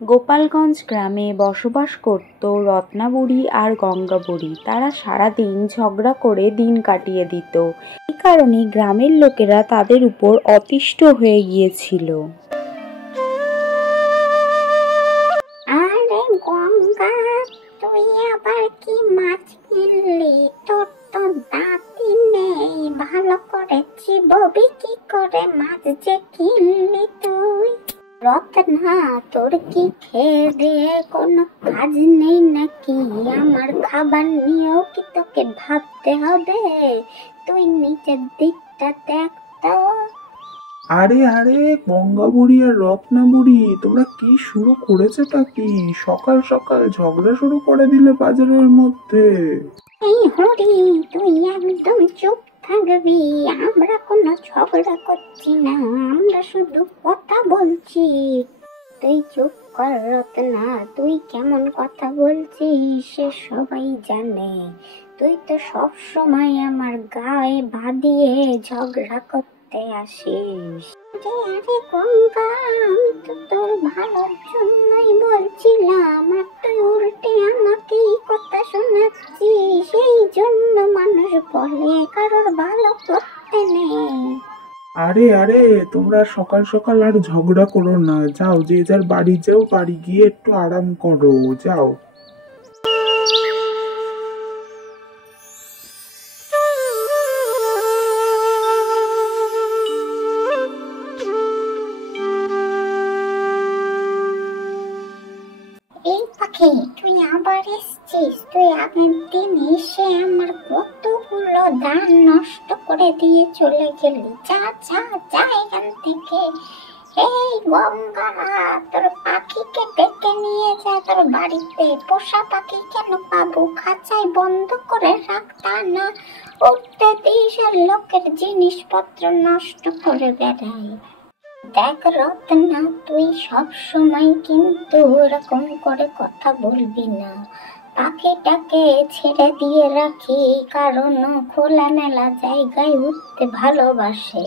গোপালগঞ্জ গ্রামে বসবাস করত রত্নাবুড়ি আর গঙ্গাবুড়ি। তারা সারাদিন ঝগড়া করে দিন কাটিয়ে দিত। এই কারণে গ্রামের লোকেরা তাদের উপর অতিষ্ঠ হয়ে গিয়েছিল। আরে গঙ্গা, তুই আবার কি মাছ কিনলি? তোর তো দাঁতই নেই, ভালো করে চিববি কি করে মাছ যে কিনলি তুই? রত্না, তোর কি খেয়ে দিয়ে কোনো কাজ নেই নাকি? আমার খাবার নিয়েও কি তোকে ভাবতে হবে? তুই নিচের দিকটা দেখ তো। আরে আরে গঙ্গা বুড়ি আর রত্না বুড়ি, তোমরা কি শুরু করেছেটা কি? সকাল সকাল ঝগড়া শুরু করে দিলে বাজারের মধ্যে। এই হরি, তুই একদম চুপ থাকবি। আমরা কোনো ঝগড়া করছি না, আমরা শুধু কথা বলছি। তুই চুপ কর রত্না, তুই কেমন কথা বলছিস সে সবাই জানে। তুই তো সব সময় আমার গায়ে বাঁধিয়ে ঝগড়া করতে আসিস। আরে আরে গঙ্গা, আমি তো তোর ভালোর জন্যই বলছিলাম, আর তুই উল্টে আমাকেই কথা শোনাচ্ছিস। সেই জন্য মানুষ বলে কারোর ভালো করতে নেই। আরে আরে, তোমরা সকাল সকাল আর ঝগড়া করো না, যাও যে যার বাড়ি যাও, বাড়ি গিয়ে একটু আরাম করো, যাও। এই পাখি, তুই আবার এসছিস? তুই আগের দিন এসে আমার কতগুলো ধান নষ্ট করে দিয়ে চলে গেলি। যা যা যা এখান থেকে। এই গঙ্গা, তোর পাখিকে ডেকে নিয়ে যা তোর বাড়িতে। পোষা পাখি কেন পাবো? খাঁচায় বন্ধ করে রাখ, তা না উঠতে দিস আর লোকের জিনিসপত্র নষ্ট করে বেড়ায়। দেখ রত্না, তুই সব সময় কিন্তু এরকম করে কথা বলবি না। পাখিটাকে ছেড়ে দিয়ে রাখি, কারণ খোলামেলা জায়গায় উঠতে ভালোবাসে।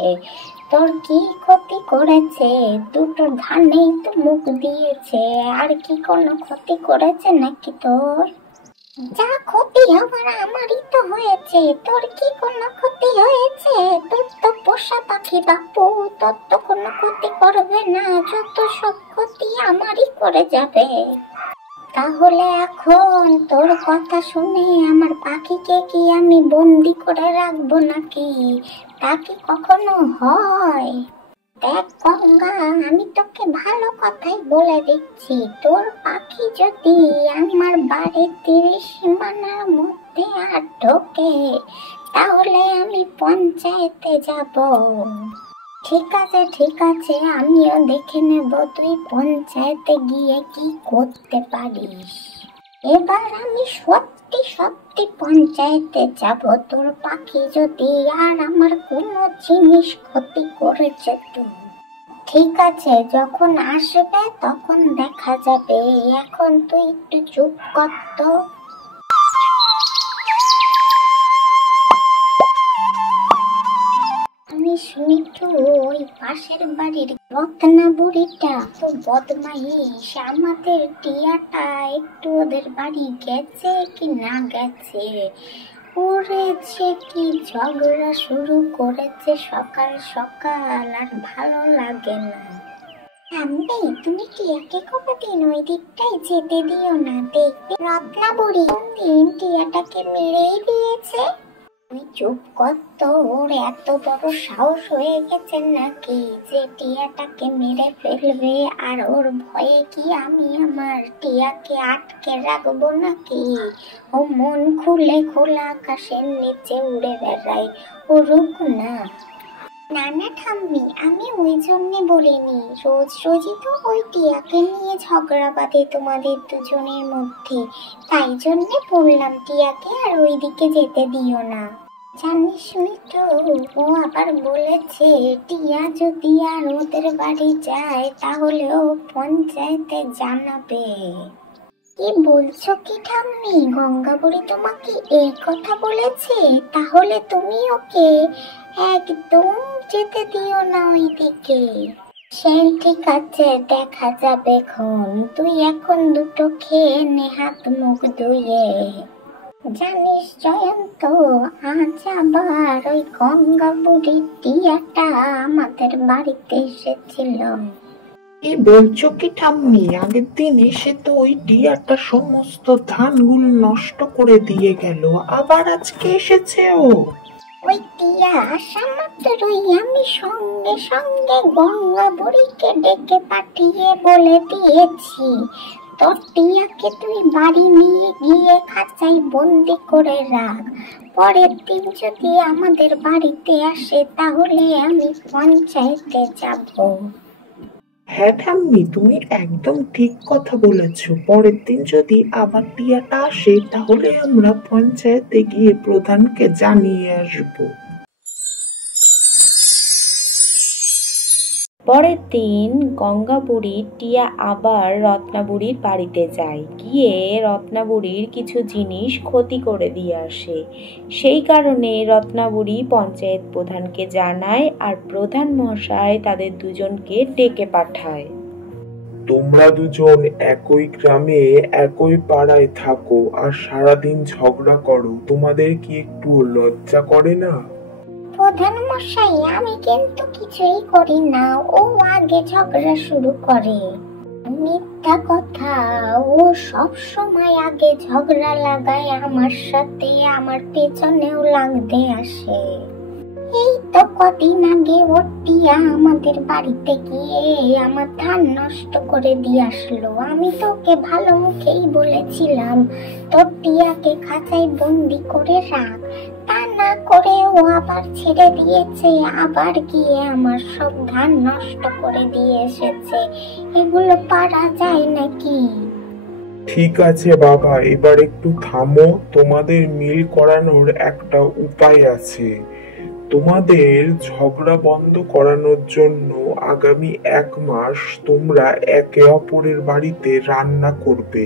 তোর কি ক্ষতি করেছে? দুটো ধানেই তো মুখ দিয়েছে, আর কি কোনো ক্ষতি করেছে নাকি তোর? যা ক্ষতি হবার আমারই তো হয়েছে, তোর কি কোনো ক্ষতি হয়েছে? তোর তো পোষা পাখি বাপু, তোর তো কোনো ক্ষতি করবে না, যত সব ক্ষতি আমারই করে যাবে। তাহলে এখন তোর কথা শুনে আমার পাখিকে কি আমি বন্দি করে রাখবো নাকি? তা কি কখনো হয়? দেখ গঙ্গা, আমি তোকে ভালো কথাই বলে দিচ্ছি, তোর পাখি যদি আমার বাড়ির 30 সীমানার মধ্যে আর ঢোকে, তাহলে আমি পঞ্চায়েতে যাব। ঠিক আছে, আমিও দেখে নেব তুই পঞ্চায়েতে গিয়ে কি করতে পারিস। এবার আমি সত্যি সত্যি পঞ্চায়েতে যাব, তোর পাখি যদি আর আমার কোনো জিনিস ক্ষতি করেছে তো। ঠিক আছে, যখন আসবে তখন দেখা যাবে, এখন তুই একটু চুপ কর তো। আমি শুনি তো ওই পাশের বাড়ির রত্না বুড়িটা তো বদমাইশ। আমাদের টিয়াটা একটু ওদের বাড়ি গেছে কি না গেছে, ওরে যে কি ঝগড়া শুরু করেছে সকাল সকাল, আর ভালো লাগে না। আম্মি, তুমি টিয়াকে কতদিন ওই দিকটাই যেতে দিও না, দেখবে রত্না বুড়ি কোনদিন টিয়াটাকে মেরেই দিয়েছে। তুই চুপ কর তো, ওর এত বড় সাহস হয়ে গেছে নাকি যে টিয়াটাকে মেরে ফেলবে? আর ওর ভয়ে কি আমি আমার টিয়াকে আটকে রাখবো নাকি? ও মন খুলে খোলা আকাশের নিচে উড়ে বেড়ায়, ও রুক না। না না ঠাম্মি, আমি ওই জন্য বলিনি, রোজ রোজই তো ওই টিয়াকে নিয়ে ঝগড়া বাঁধে তোমাদের দুজনের মধ্যে, তাই জন্য বললাম টিয়াকে আর ওইদিকে যেতে দিও না। জানিস তো, ও আবার বলেছে টিয়া যদি আর ওদের বাড়ি যায় তাহলে ও পঞ্চায়েতে জানাবে। কি বলছো কি ঠাম্মি? গঙ্গা বুড়ি তোমাকে এই কথা বলেছে? তাহলে তুমি ওকে একদম যেতে দিও না ওইদিকে। সেই ঠিক আছে, দেখা যাবে খন। তুই এখন দুটো খেয়ে নে হাত মুখ ধুয়ে। জানিস জয়ন্ত, আজ আবার ওই গঙ্গা বুড়ির টিয়াটা আমাদের বাড়িতে এসেছিল। কি বলছো কি ঠাম্মি? আগের দিন এসে তো ওই টিয়াটা সমস্ত ধানগুলো নষ্ট করে দিয়ে গেল, আবার আজকে এসেছে ও? ওই টিয়া আসা মাত্রই আমি সঙ্গে সঙ্গে গঙ্গা বুড়িকে ডেকে পাঠিয়ে বলে দিয়েছি, তোর টিয়াকে তুই বাড়ি নিয়ে গিয়ে খাঁচায় বন্দি করে রাখ। পরের দিন যদি আমাদের বাড়িতে আসে তাহলে আমি পঞ্চায়েতে যাব। হ্যাঁ ঠাম্মি, তুমি একদম ঠিক কথা বলেছো। পরের দিন যদি আবার টিয়াটা আসে তাহলে আমরা পঞ্চায়েতে গিয়ে প্রধানকে জানিয়ে আসবো। পরের দিন গঙ্গাবুড়ি টিয়া আবার রত্নাবুড়ির বাড়িতে যায়, গিয়ে রত্নাবুড়ির কিছু জিনিস ক্ষতি করে দিয়ে আসে। সেই কারণে রত্নাবুড়ি পঞ্চায়েত প্রধানকে জানায়, আর প্রধান মশাই তাদের দুজনকে ডেকে পাঠায়। তোমরা দুজন একই গ্রামে একই পাড়ায় থাকো আর সারাদিন ঝগড়া করো, তোমাদের কি একটু লজ্জা করে না? প্রধান মশাই, আমি কিন্তু কিছুই করি না, ও আগে ঝগড়া শুরু করে। মিথ্যা কথা, ও সব সময় আগে ঝগড়া লাগায় আমার সাথে, আমার পেছনেও লাগতে আসে। এই তো কদিন আগে ওর টিয়া আমাদের বাড়িতে গিয়ে আমার ধান নষ্ট করে দিয়ে আসলো। আমি তো ওকে ভালো মুখেই বলেছিলাম তোর টিয়াকে খাঁচায় বন্দি করে রাখ, তা না করে ও আবার ছেড়ে দিয়েছে, আবার গিয়ে আমার সব ধান নষ্ট করে দিয়ে এসেছে। এগুলো পারা যায় নাকি? ঠিক আছে বাবা, এবার একটু থামো। তোমাদের মিল করানোর একটা উপায় আছে। তোমাদের ঝগড়া বন্ধ করানোর জন্য আগামী 1 মাস তোমরা একে অপরের বাড়িতে রান্না করবে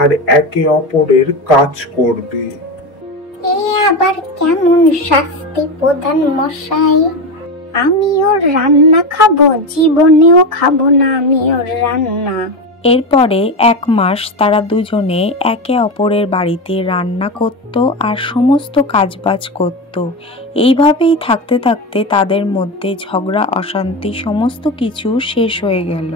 আর একে অপরের কাজ করবে। এ আবার কেমন শাস্তি প্রধান মশাই? আমি ওর রান্না খাবো? জীবনেও খাবো না আমি ওর রান্না। এরপরে 1 মাস তারা দুজনে একে অপরের বাড়িতে রান্না করত আর সমস্ত কাজবাজ করত। এইভাবেই থাকতে থাকতে তাদের মধ্যে ঝগড়া অশান্তি সমস্ত কিছু শেষ হয়ে গেল।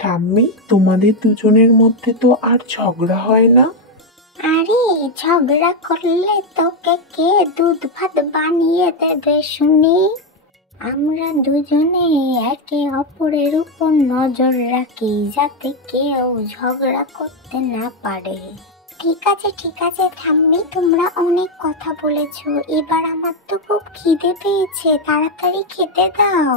ঠাম্মি, তোমাদের দুজনের মধ্যে তো আর ঝগড়া হয় না? আরে ঝগড়া করলে তোকে কে দুধ ভাত বানিয়ে দেবে শুনি? আমরা দুজনে একে অপরের উপর নজর রাখি যাতে কেউ ঝগড়া করতে না পারে। ঠিক আছে ঠাম্মি, তোমরা অনেক কথা বলেছো, এবার আমার তো খুব খিদে পেয়েছে, তাড়াতাড়ি খেতে দাও।